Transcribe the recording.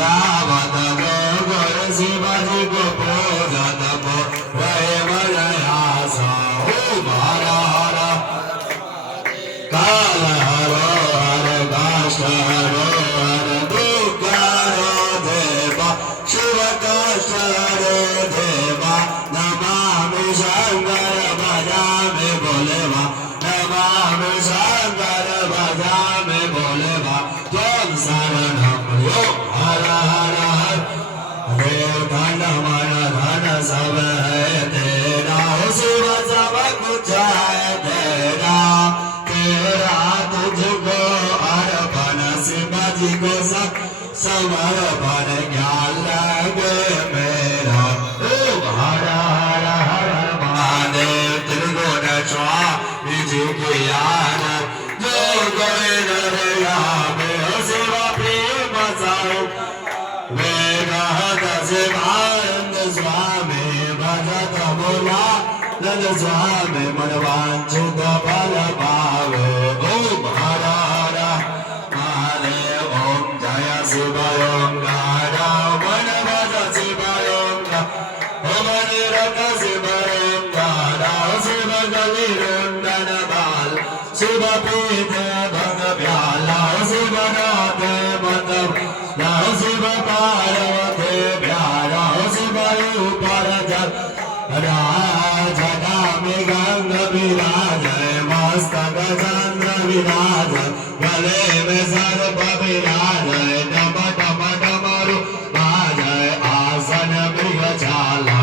गावत गोकुळ शिवाजी को पूजत प्रेम जयास हर हर काल हरो हर काष्ट हरो हर दुःख हरो देवा शिव काष्ट हरो देवा नमामि शंकर भजामि भोलेवा नमामि शंकर भजामि भोलेवा त्वं शरणं यो हर हर हर देव धन मन धन सब है तेरा शिव सब कुछ है तेरा तेरा तुझको अर्पण शिवाजी को समर्पण ज्ञान लगे मेरा ओम हर हर हर महादेव त्रिगुण स्वामी जी की आनंद जो कोई नर में शिव प्रेम सारो वेगहत शिवानंद स्वामी भजत बोला नंद स्वामी मनवांछित फल पावे ओम हर हर महादेव ओम जय शिव ओम मन भज शिव ओम निरत शिव ओम शिव गलिरुंडन बाल शिव पीठ भग प्याला शिव नाथ मतलब शिव पार्वती प्यारा शिव ऊपर जल राजधाम गंग विराज मस्तक चंद्र विराज गले में सर्प विराज डम डम डमरू बाज आसन मृग छाला